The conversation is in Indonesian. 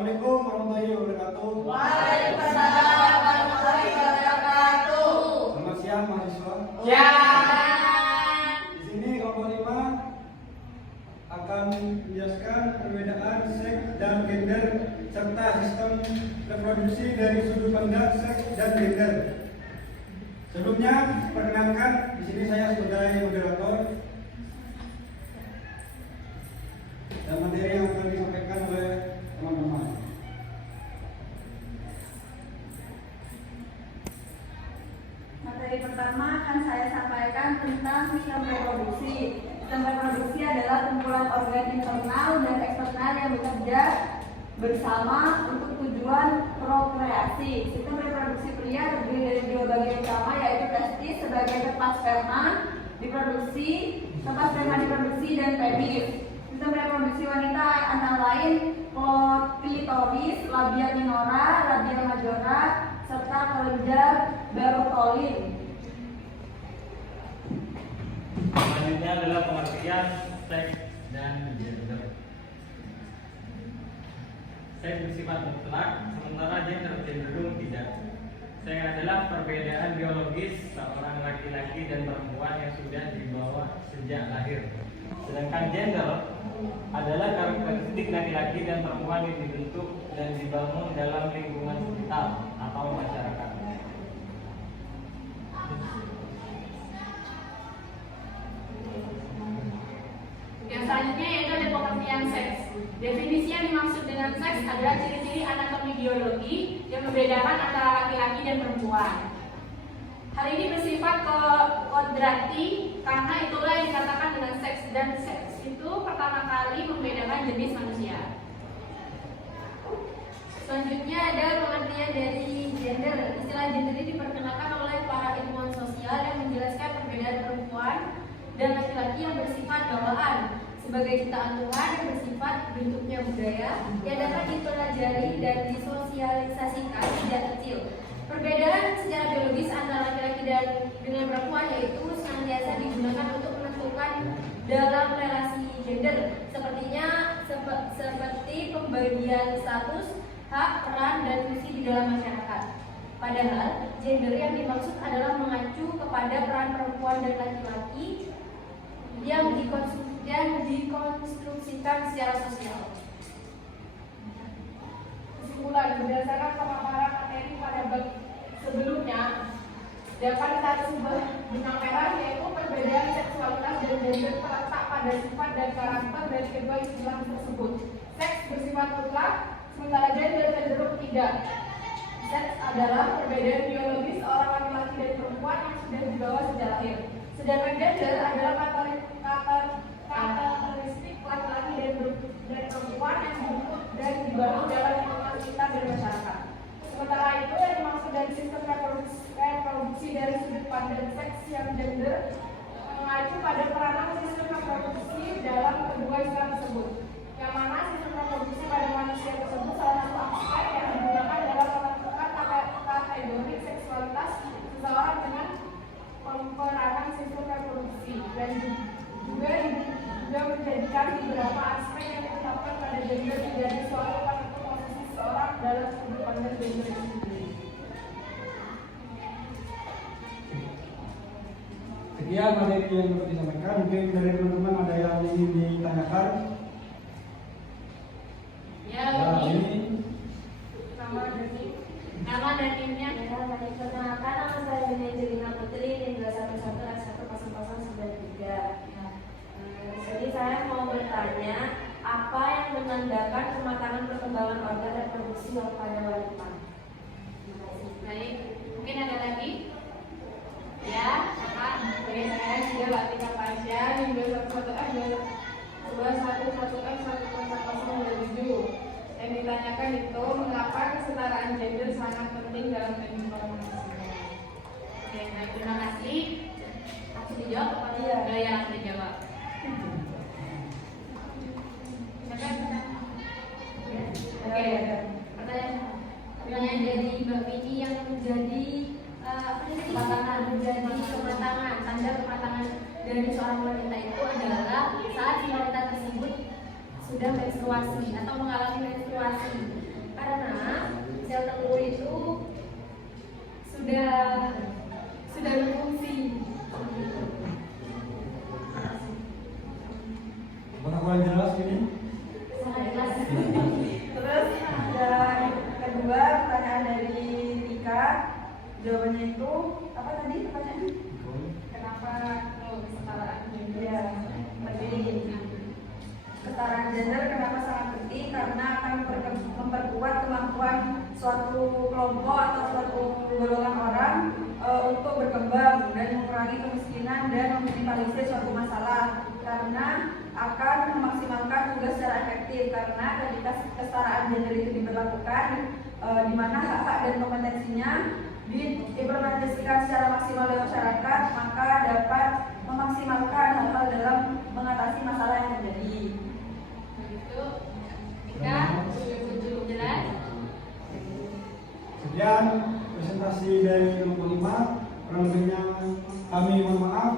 Assalamualaikum warahmatullahi wabarakatuh. Waalaikumsalam warahmatullahi wabarakatuh. Selamat siang mahasiswa. Ya. Di sini kelompok 5 akan menjelaskan perbedaan seks dan gender serta sistem reproduksi dari sudut pandang seks dan gender. Sebelumnya, perkenalkan di sini saya sebagai moderator dan materi yang akan disampaikan oleh teman-teman. Materi pertama akan saya sampaikan tentang sistem reproduksi. Sistem reproduksi adalah kumpulan organ internal dan eksternal yang bekerja bersama untuk tujuan prokreasi. Sistem reproduksi pria terdiri dari dua bagian utama, yaitu testis sebagai tempat sperma diproduksi, dan penis. Sistem reproduksi wanita antara lain klitoris, labia minora, labia majora, serta kelenjar Bartholin. Selanjutnya adalah pengertian seks dan gender. Seks bersifat mutlak, sementara gender cenderung tidak. Seks adalah perbedaan biologis seorang laki-laki dan perempuan yang sudah dibawa sejak lahir. Sedangkan gender adalah karakteristik laki-laki dan perempuan yang dibentuk dan dibangun dalam lingkungan sekitar atau masyarakat. Yang selanjutnya yaitu ada pengertian seks. Definisi yang dimaksud dengan seks adalah ciri-ciri anatomi biologi yang membedakan antara laki-laki dan perempuan. Hal ini bersifat kodrati karena itulah yang dikatakan dengan seks, dan seks itu pertama kali membedakan jenis manusia. Selanjutnya ada pengertian dari gender. Istilah gender ini diperkenalkan oleh para ilmuwan sosial yang menjelaskan perbedaan perempuan dan laki-laki yang bersifat bawaan sebagai ciptaan Tuhan yang bersifat bentuknya budaya yang dapat dipelajari dan disosialisasikan sejak kecil. Perbedaan secara biologis antara laki-laki dan dengan perempuan yaitu senantiasa digunakan untuk menentukan dalam relasi gender, seperti pembagian status, hak, peran, dan fungsi di dalam masyarakat. Padahal gender yang dimaksud adalah mengacu kepada peran perempuan dan laki-laki yang dikonstruksikan secara sosial. Kesimpulan, berdasarkan pemaparan materi pada bab sebelumnya, dapat ditarik sebuah benang merah yaitu perbedaan seksualitas dan gender terletak pada sifat dan karakter dari kedua istilah tersebut. Seks bersifat mutlak, sementara gender cenderung tidak. Seks adalah perbedaan biologis orang laki-laki dan perempuan yang sudah dibawa sejak lahir. Sedangkan gender adalah karakteristik laki-laki dan perempuan yang dibentuk dan dibangun dalam lingkungan sekitar dan masyarakat. Sementara itu yang dimaksud dari sistem reproduksi dari sudut pandang seks yang gender mengacu pada peranan sistem reproduksi dalam kedua istilah tersebut. Yang mana sistem reproduksi pada manusia tersebut salah satu aspek yang digunakan dalam menentukan kategori seksualitas seseorang dengan peranan sistem reproduksi, dan juga menjadikan beberapa aspek yang ditetapkan pada gender menjadi suatu penentu posisi seseorang dalam sudut pandang gender itu sendiri. Sekian materi yang dapat disampaikan. Mungkin dari teman-teman ada yang ingin ditanyakan. Ya, Ini nama dan timnya. Perkenalkan, nama saya Angelina Putri, NIM 211-100-93. Jadi saya mau bertanya, apa yang menandakan kematangan perkembangan organ reproduksi pada wanita? Baik, mungkin ada lagi? Ya, kakak. Oke, saya juga Latika Pasya, NIM 211-21F-101F-10027. Yang ditanyakan itu, mengapa kesetaraan gender sangat penting dalam kehidupan manusia? Oke, baik, terima kasih. Langsung dijawab apa Iya. tidak? Ya, langsung dijawab. Oke, pertanyaan dari Mbak Vini yang menjadi kematangan, tanda kematangan dari seorang wanita itu adalah saat si wanita tersebut sudah menstruasi atau mengalami menstruasi. Karena sel telur itu sudah berfungsi. Apakah kurang jelas ini? Terus yang kedua pertanyaan dari Tika, jawabannya itu apa tadi pertanyaannya? Kenapa kesetaraan gender? Ya, penting. Kesetaraan gender kenapa sangat penting? Karena akan memperkuat kemampuan suatu kelompok atau suatu golongan orang untuk berkembang dan mengurangi kemiskinan dan meminimalisir suatu masalah. Karena akan memaksimalkan tugas secara efektif. Karena ketika kesetaraan gender itu diberlakukan, di mana hak-hak dan kompetensinya diimplementasikan secara maksimal oleh masyarakat, maka dapat memaksimalkan hal-hal dalam mengatasi masalah yang terjadi. Begitu. Tika, cukup jelas? Sekian presentasi dari kelompok 5. Kurang lebihnya kami mohon maaf.